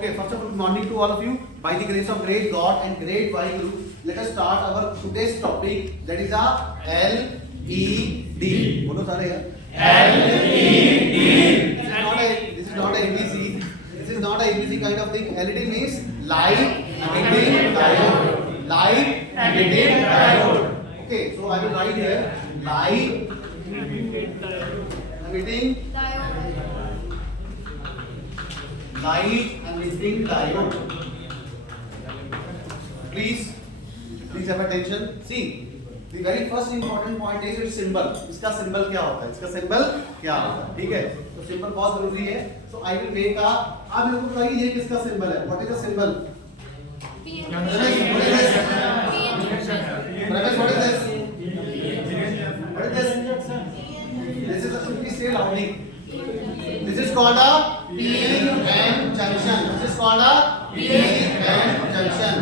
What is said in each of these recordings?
Okay, first of all, good morning to all of you. By the grace of great God and great Vaheguru, let us start our today's topic, that is a LED. बोलो सारे यार. LED. This is not a ABC. This is not a ABC kind of thing. LED means light emitting diode. Light emitting diode. Okay, so I will write here light emitting diode. Please have attention. See, the very first important point is its symbol. इसका symbol क्या होता है? इसका symbol क्या होता है? ठीक है? तो symbol बहुत जरूरी है. So I will make a. आप मेरे को बताइए ये किसका symbol है? What is the symbol? What is this? What is this? This is a, please say loudly. This is called a P-N junction. This is called a P-N junction.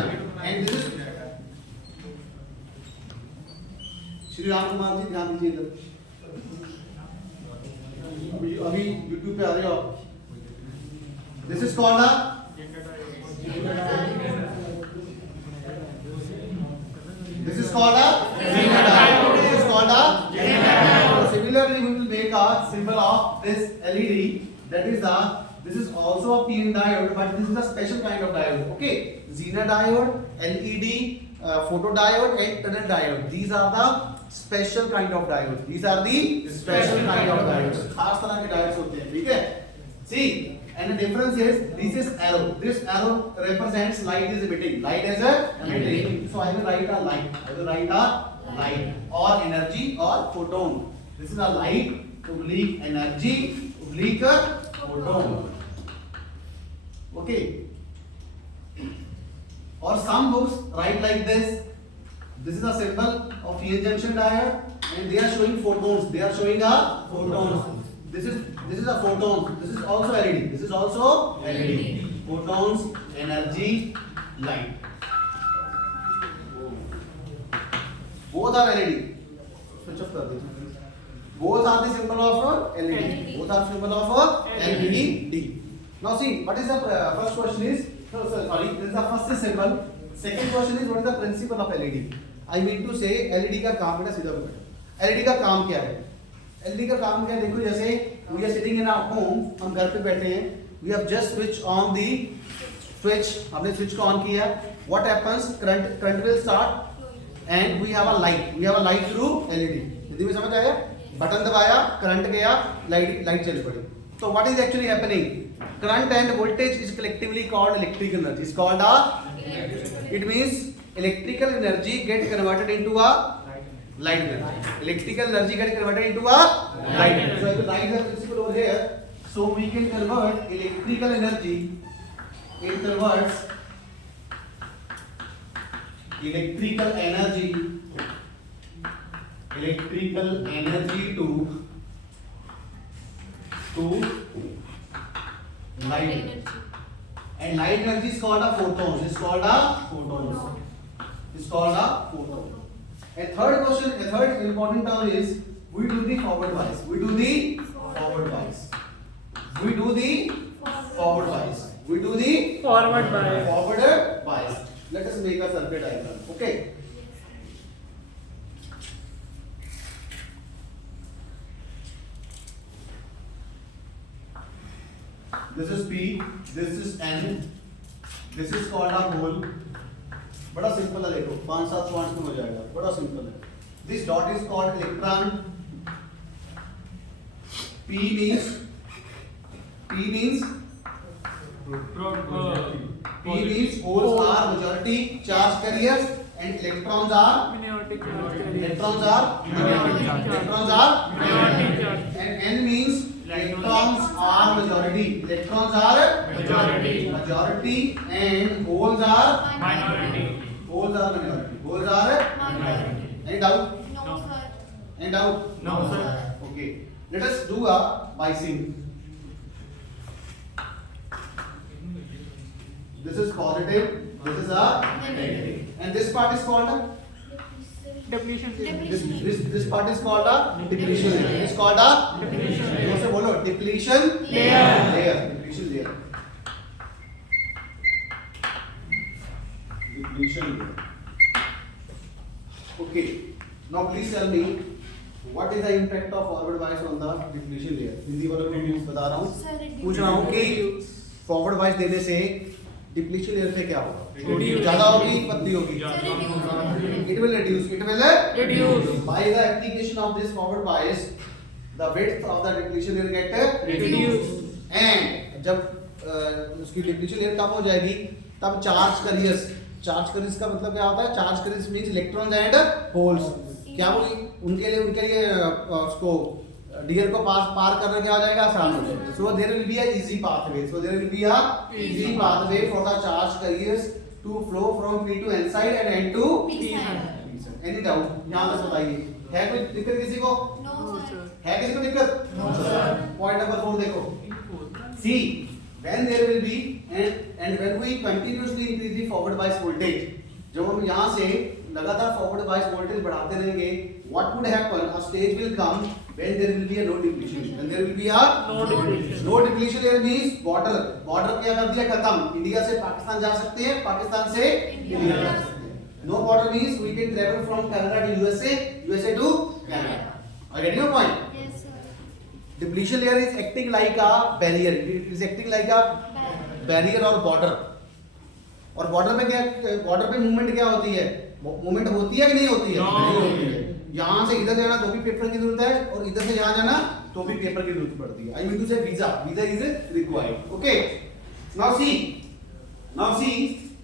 And this is Shri Ram Kumar ji, ध्यान दीजिए इधर. अभी YouTube पे आ रहे हो आप. This is called a This is called a Zener diode. This is called a Zener diode. Similarly, we will make a symbol of this LED. That is this is also a PN diode, but this is a special kind of diode. Okay, Zener diode, LED, photodiode, and tunnel diode. These are the special kind of diodes. These are the special kind of diodes. खास तरह के diodes होते हैं, ठीक है? See. And the difference is this is arrow. This arrow represents light is emitting. Light is emitting. So I will write a light. I will write a light or energy or photon. This is a light, oblique energy, oblique photon. Okay. Or some books write like this. This is a symbol of PN junction diode, and they are showing photons. They are showing a photons. This is a photon. This is also LED. This is also LED. Photons, energy, light. Both are LED. Switch off कर दीजिए. Both are the symbol of LED. Both are symbol of LED. Now see, what is the first question is? Sorry, this is the first symbol. Second question is, what is the principle of LED? I mean to say, LED का काम बेटा सीधा बताओ. LED का काम क्या है? LED का काम क्या है? देखो जैसे we are sitting in our home, हम घर पे बैठे हैं, we have just switched on the switch, हमने switch को on किया, what happens? Current will start and we have a light through LED. Hindi में समझ आया? बटन दबाया, करंट गया, लाइट चल पड़ी. So what is actually happening? Current and voltage is collectively called electrical energy. It's called it means electrical energy get converted into a light energy. Electrical energy get converted into a light energy. So I will write the principle over here. So we can convert electrical energy. It converts electrical energy to light energy. And light energy is called a photon. It's called a photon. It's called a photon. A third question, a third important term is we do the forward bias. We do the forward bias. We do the forward bias. We do the forward bias. Forward bias. Let us make a circuit diagram. Okay. This is P. This is N. This is called a hole. बड़ा simple है, देखो 5-7 points में हो जाएगा, बड़ा simple है. This dot is called electron. P means holes are majority charge carriers and electrons are minority and N means electrons are majority and holes are minority. Any doubt? No, sir. Any doubt? No, sir. Okay. Let us do a biasing. This is positive. This is a negative. And this part is called a Depletion. this part is called a depletion layer. It's called a depletion layer. बोलो depletion Layer. Depletion layer. depletion layer. Okay. Now please tell me what is the impact of forward bias on the depletion layer? Hindi वालों को बता रहा हूँ, पूछ रहा हूँ कि फॉरवर्ड बायस देने से डिप्लीशन लेयर पे क्या होगा? ज्यादा होगी, पतली होगी? It will reduce. It will Reduce. By the application of this forward bias, the width of the depletion layer get Reduce. And जब उसकी डिप्लीशन लेयर कम हो जाएगी, तब चार्ज कैरियर्स का मतलब क्या होता है? Charge carriers means electrons and holes. क्या वो उनके लिए उसको डीएल को पार करना क्या हो जाएगा? आसान हो जाएगा. So there will be a easy pathway. So there will be a easy pathway for the charge carriers to flow from P to N side and N to P side. Any doubt? यहाँ तक बताइए. है कोई दिक्कत किसी को? है किसी को दिक्कत? Point number 4 देखो. See, when there will be and when we continuously increase the forward bias voltage, जब हम यहाँ से लगातार forward bias voltage बढ़ाते रहेंगे, what would happen? A stage will come when there will be a no depletion. When there will be a no depletion layer means border क्या कर दिया? खत्म. इंडिया से पाकिस्तान जा सकते हैं, पाकिस्तान से इंडिया जा सकते हैं. No border means we can travel from Canada to USA to Canada. Are you getting your point? Yes, sir. Depletion layer is acting like a barrier. It is acting like a barrier or border. और border पे movement क्या होती है? Movement होती है कि नहीं होती है? नहीं होती है. यहाँ से इधर जाना तो भी पेपर की जरूरत है और इधर से यहाँ जाना तो भी पेपर की जरूरत पड़ती है. I mean to say visa is required. Okay. Now see,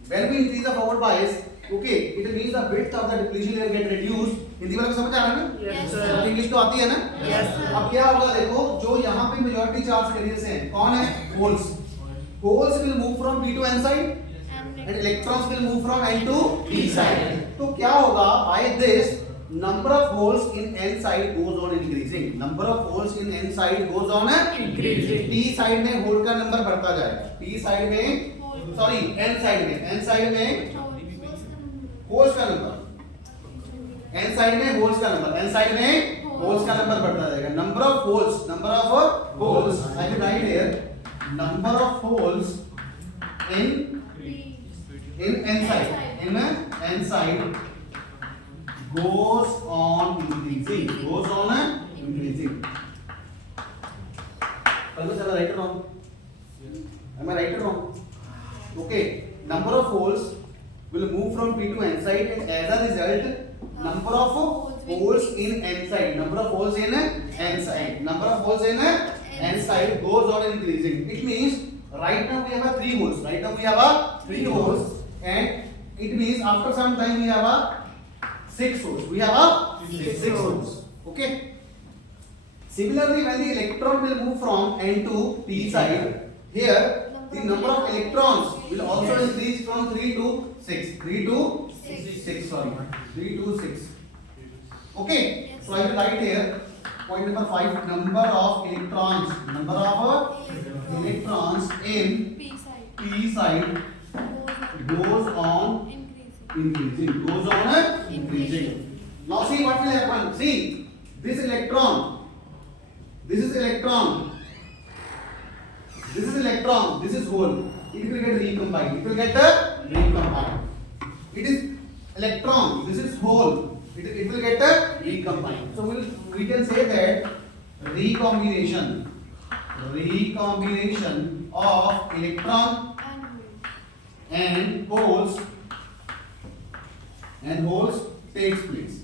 when we increase the forward bias, okay, it means the width of the depletion layer get reduced. Hindi वाला को समझ आ रहा है ना? Yes, sir. इंग्लिश तो आती है ना? Yes, sir. अब क्या होगा देखो, जो यहाँ पे मेजॉरिटी चार्ज कैरियर्स हैं, कौन है? Holes. Holes will move from P to N side and electrons will move from N to P side. तो क्या होगा? By this, number of holes in N side goes on increasing. Number of holes in N side goes on Increasing. P side में whole का number बढ़ता जाएगा. N side में holes का number. N side में होल्स का number बढ़ता जाएगा. Number of holes. I can write here. Number of holes in N side. Goes on increasing. Am I right or wrong? Okay. Number of holes will move from P to N side, and as a result, number of holes in N side goes on increasing. It means right now we have 3 holes. And it means after some time we have 6 holes. Six holes. Okay. Similarly, when the electron will move from N to P side, here the number of electrons will also increase from 3 to 6. 3 to 6. Okay. So I will write here point number 5. Number of electrons in P side goes on increasing. Now see what will happen. See, this is electron. This is hole. It will get recombined. It is electron. This is hole. It will get recombined. So we can say that recombination of electron and holes takes place.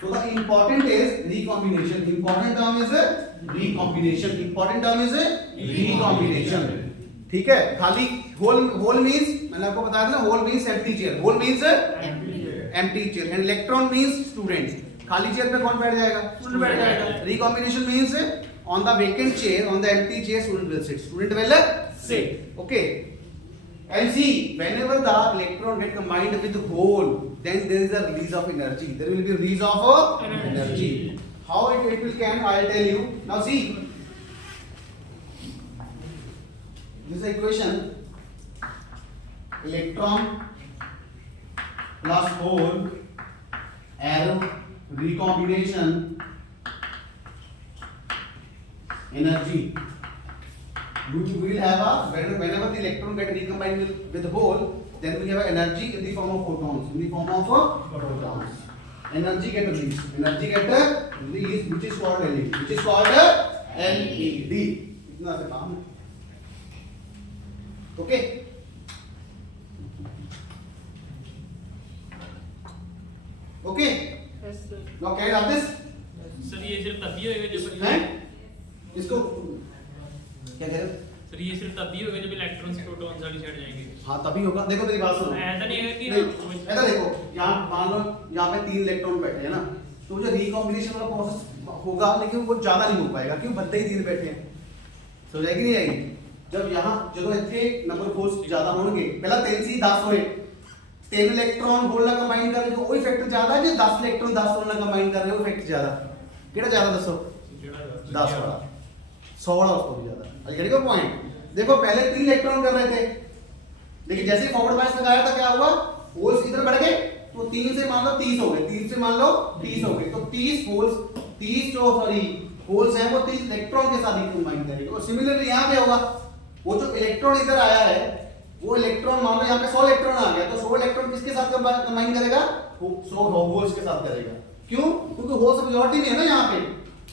So the important is recombination. Important term is recombination. ठीक है. खाली whole means मैंने आपको बताया था ना, hole means empty chair. Hole means empty chair and electron means student. खाली chair पे कौन बैठ जाएगा? स्टूडेंट बैठ जाएगा. Recombination means on the vacant chair, on the empty chair, student will sit. Okay. And see, whenever the electron get combined with hole, then there is a release of energy. There will be a release of energy. How it will can, I'll tell you. Now see, this is the equation. Electron plus hole, arrow, recombination, energy. We will have a whenever the electron get recombined with hole, then we have energy in the form of photons. In the form of photons. Energy get released. Energy get released, which is called LED. Which is called LED. इतना से काम है. Okay. Okay. Yes, sir. Now can you have this? Sir ये सिर्फ तभी होएगा जब हैं? इसको क्या कह रहे हो? सर ये सिर्फ तभी होएगा जब इलेक्ट्रॉन से प्रोटॉन वाली साइड जाएंगे। हाँ तभी होगा. देखो मेरी बात सुनो. ऐसा नहीं है कि नहीं, ऐसा देखो यहाँ मान लो यहाँ पे 3 इलेक्ट्रॉन बैठे हैं ना, तो जो रिकॉम्बिनेशन वाला प्रोसेस होगा लेकिन वो ज्यादा नहीं हो पाएगा क्यों बंदे ही 3 बैठे हैं. समझ आएगी नहीं आएगी? जब यहाँ जो इतने नंबर फोर्स ज्यादा होंगे पहला 3 से 10 होए 3 इलेक्ट्रॉन होल ना कंबाइन कर रहे तो वो इफेक्ट ज्यादा है जो 10 इलेक्ट्रॉन 10 होल ना कंबाइन कर रहे हो इफेक्ट ज्यादा. केड़ा ज्यादा दसो? 10 वाला 100 वाला उसको भी ज्यादा. अगर देखो पॉइंट देखो पहले 3 इलेक्ट्रॉन कर रहे थे लेकिन जैसे ही फॉरवर्ड बायस लगाया तो क्या हुआ होल्स इधर बढ़ गए तो 3 से मान लो 30 हो गए 3 से मान लो 30 हो गए तो 30 होल्स 30 जो सॉरी होल्स हैं वो 30 इलेक्ट्रॉन के साथ ही कंबाइन करेंगे. और सिमिलरली यहां पे होगा वो जो इलेक्ट्रॉन इधर आया है वो इलेक्ट्रॉन मान लो यहां पे 100 इलेक्ट्रॉन आ गया तो 100 इलेक्ट्रॉन किसके साथ कंबाइन करेगा 100 होल्स के साथ करेगा. क्यों? क्योंकि होल्स मेजॉरिटी में है ना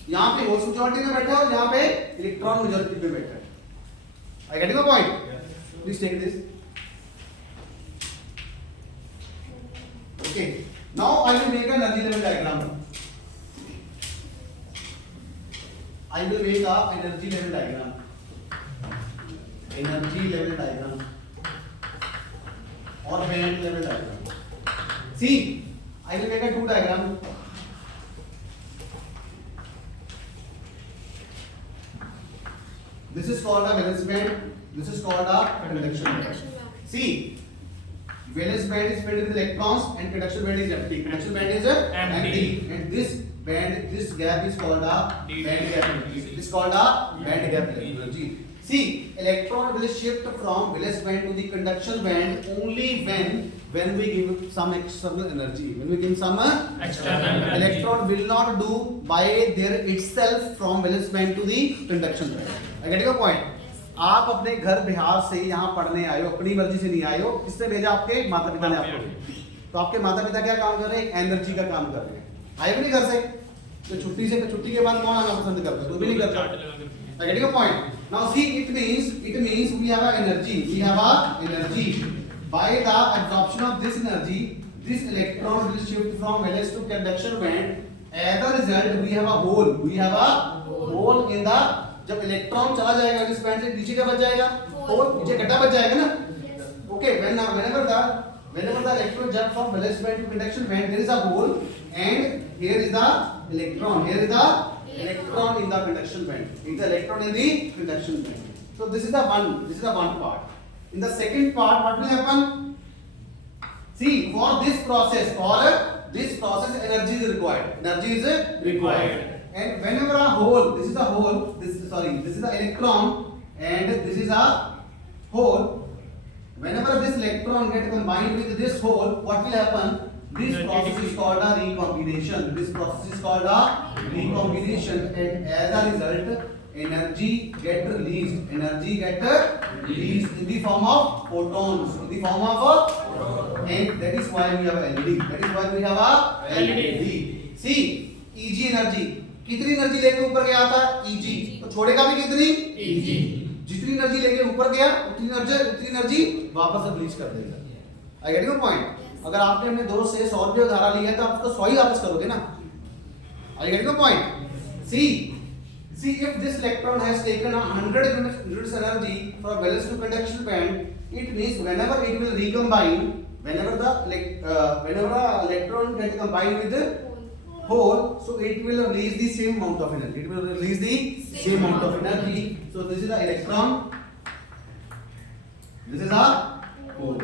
यहां पे होल्स मेजॉरिटी में बैठे और यहां पे इलेक्ट्रॉन मेजॉरिटी पे बैठे हैं. I get your point. Please take this. Okay, now I will make an energy level diagram. I will make a energy level diagram. Energy level diagram or band level diagram. See, I will make a 2 diagram. This is called a valence band. This is called a conduction band. See. Valence band is filled with electrons and conduction band is empty. Conduction band is empty. And this band, this gap is called a band gap energy. This is called a band gap energy. See, electron will shift from valence band to the conduction band only when we give some external energy. When we give some External energy. electron will not do by their itself from valence band to the conduction band. I get your point. आप अपने घर बिहार से यहाँ पढ़ने आए हो अपनी मर्जी से नहीं आए हो. किसने भेजा? आपके माता पिता ने आपको. तो आपके माता पिता क्या काम कर रहे हैं? एनर्जी का काम कर रहे हैं. आए भी नहीं घर से तो छुट्टी के बाद कौन आना पसंद करता है? तो भी नहीं करता. I get your point. Now see, it means we have a energy. We have a energy. By the absorption of this energy, this electron will shift from valence to conduction band. As a result, we have a hole. We have a hole in the जब electron चला जाएगा valence band से नीचे क्या बच जाएगा? Whole. नीचे गड्ढा बच जाएगा ना. Okay. whenever the electron jump from valence band to conduction band there is a hole and here is the electron in the conduction band. The electron in the conduction band. So this is the one part. In the second part what will happen? See, for this process energy is required. And whenever a hole, this is the electron and this is a hole. Whenever this electron get combined with this hole, what will happen? This process is called a recombination. And as a result, energy get released in the form of photons. And that is why we have LED. See, Eg energy. कितनी energy लेके ऊपर गया था? Eg. तो छोड़ेगा भी कितनी? Eg. जितनी एनर्जी लेके ऊपर गया उतनी एनर्जी वापस रिलीज कर देगा. आई गेट योर पॉइंट. अगर आपने अपने दोस्त से 100 रुपये उधार लिया है तो आप उसको 100 ही वापस करोगे ना. आई get your point. See, if this electron has taken 100 units energy from valence to conduction band, it means whenever it will recombine, whenever the electron get combined with the hole, so it will release the same amount of energy. So this is the electron. This is a hole.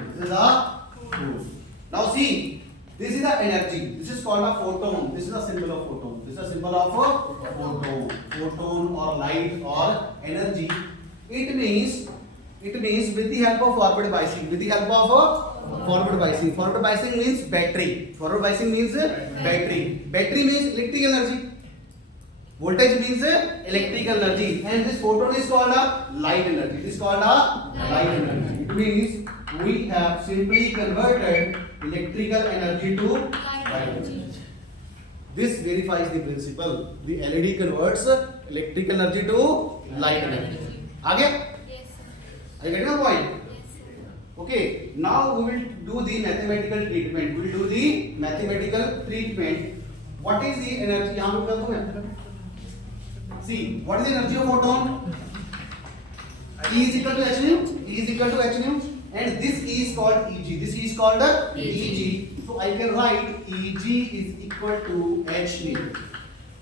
Now see, this is the energy. This is called a photon. This is a symbol of photon. Photon or light or energy. It means with the help of forward biasing. Forward biasing means battery. Battery means electric energy. Voltage means electrical energy, and this photon is called a light energy. It is called a light energy. It means we have simply converted electrical energy to light energy. This verifies the principle. The LED converts electrical energy to light energy. आगे? Yes, sir. Are you getting the point? Yes, sir. Okay. Now we will do the mathematical treatment. We will do the mathematical treatment. What is the energy? यहाँ पे कर दूँ मैं. See, what is the energy of photon? E is equal to h nu. E is equal to h nu. And this E is called Eg. This E is called Eg. So I can write Eg is equal to h nu.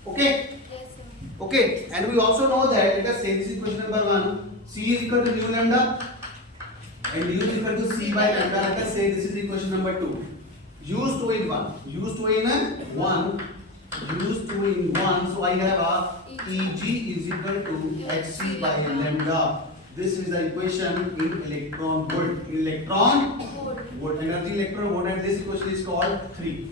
Okay. Yes, sir. Okay. And we also know that, let us say this is question number 1. C is equal to nu lambda. And u is equal to c by lambda. Let us say this is equation number 2. Use 2 in 1. Use 2 in 1. Use 2 in 1. So I have a Eg is equal to hc by lambda. This is the equation in electron volt. In electron volt, energy electron volt, and this equation is called 3.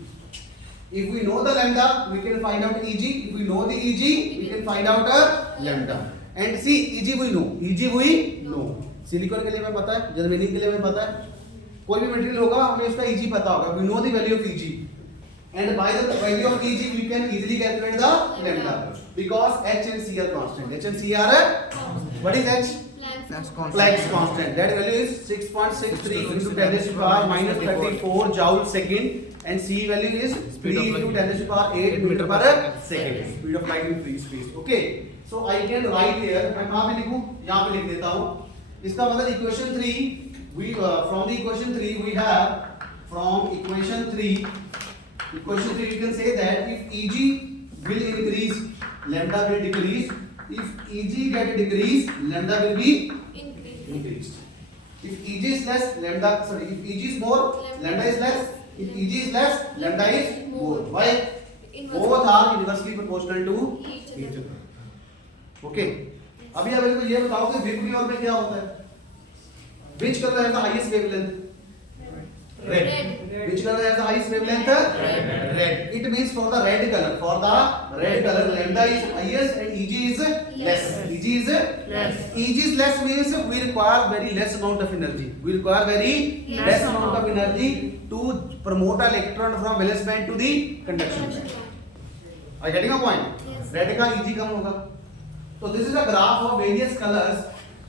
If we know the lambda, we can find out Eg. If we know the Eg, we can find out a lambda. And see, Eg we know. Eg we know. Silicon के लिए हमें पता है, germanium के लिए हमें पता है, कोई भी मटेरियल होगा हमें इसका Eg पता होगा. We know the value of Eg. And by the value of Eg, we can easily calculate the lambda because h and c are constant. H and c are what is h? Planck's constant. That value is 6.63 into 10 to the power minus 34 joule second, and c value is 3 into 10 to the power 8 meter per second. Speed of light in free space. Okay. So I can write here. मैं कहाँ पे लिखूँ? यहाँ पे लिख देता हूँ. इसका मतलब equation 3. We from the equation 3 we have from equation 3. Equation 3 you can say that if Eg will increase, lambda will decrease. If Eg get decreased, lambda will be increased. If Eg is less, lambda, sorry, if Eg is more, lambda is less. If Eg is less, lambda is more. Why? Both are inversely proportional to each other. Okay. अभी आप मेरे को ये बताओ कि विब्रियोर में क्या होता है? Which color has the highest wavelength? Red. Which color has the highest wavelength? Red. It means for the red color. For the red color, lambda is highest and Eg is less. Eg is Less. Eg is less means we require very less amount of energy. We require very less amount of energy to promote an electron from valence band to the conduction band. Are you getting a point? Yes. Red का Eg कम होगा. So this is a graph of various colors.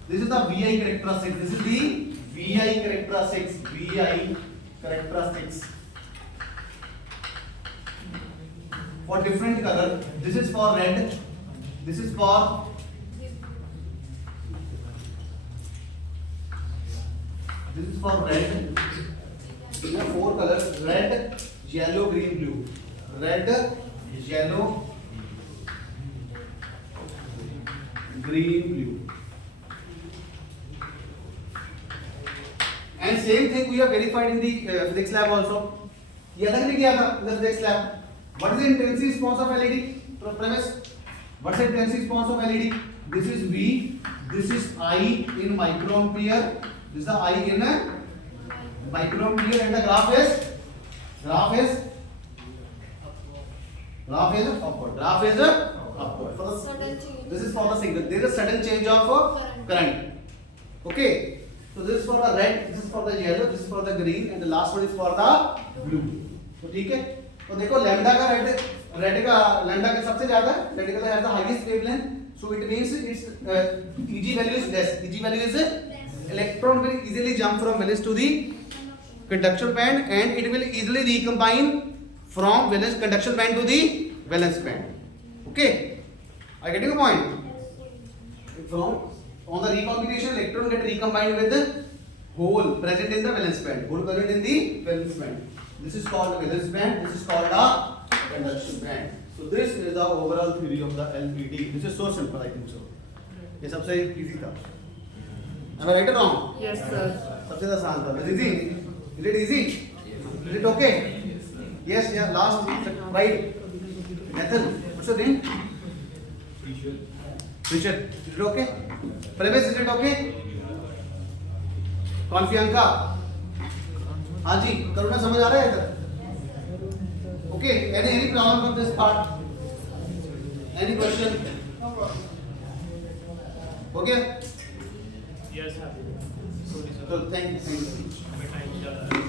This is the VI characteristics. This is the VI characteristics. VI characteristics for different color. This is for red. This is for red. We have 4 colors: red, yellow, green, blue. Red, yellow, green, blue. And same thing we have verified in the physics lab also. ये अलग नहीं किया था in the physics lab. What is the intensity response of LED? Premise. What is the intensity response of LED? This is V. This is I in microampere. This is the I in microampere, and the graph is upward. Graph is upward. For the, Sudden change. this is for the signal. There is a sudden change of current. Okay. So this is for the red, this is for the yellow, this is for the green, and the last one is for the blue. तो ठीक है. तो देखो lambda का red का lambda का सबसे ज़्यादा है. Red का has the highest wavelength. So it means its Eg value is less. Eg value is electron will easily jump from valence to the conduction band, and it will easily recombine from valence conduction band to the valence band. Okay. Are you getting the point? From on the recombination, electron get recombined with the hole present in the valence band. Hole present in the valence band. This is called the valence band. This is called the conduction band. So this is the overall theory of the LED. This is so simple, I think so. ये सबसे easy था. Am I right or wrong? Yes, sir. सबसे आसान था. Is it easy? Is it easy? Is it okay? Yes, yeah. Last, right? Nathan, what's your name? Richard. Is it okay? Premise, is it okay? कॉन्फियांका, हाँ जी, करुणा समझ आ रहा है इधर? Okay, any problem from this part? Any question? Okay. Yes, sir. Sorry, sir. So thank you. हमें time ज़्यादा है।